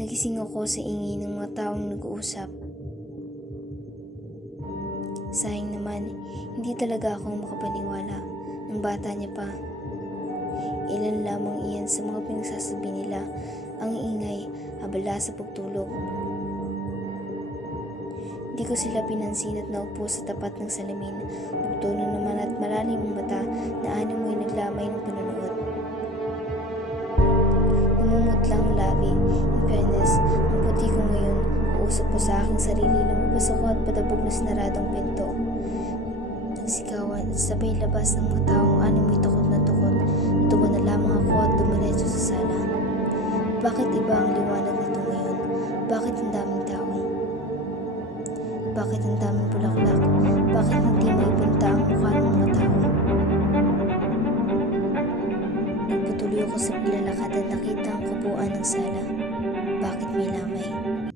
Nagising ako sa ingay ng mga taong nag-uusap. Sayang naman, hindi talaga ako makapaniwala. Ang bata niya pa. Ilan lamang iyan sa mga pinagsasabi nila. Ang ingay, abala sa pagtulog. Di ko sila pinansin at naupo sa tapat ng salamin. Bugtong naman at malalim ang mata na animoy naglamay ng panonood. Namumutlang ang labi. In fairness, ang puti ko ngayon, uusap ko sa aking sarili, lumabas ako at padabog na sinaradong pinto. Nagsigawan at sabay labas ng mga taong animoy takot na takot. Natuwa na lamang ako at dumiretso sa sala. Bakit iba ang liwanag nito ngayon? Bakit ang daming tao? Bakit ang daming bulaklak? Bakit hindi may pinta ang mukha ng mga tao? Nagpatuloy ako sa paglalakad at nakita ang kabuuan ng sala. Bakit may lamay?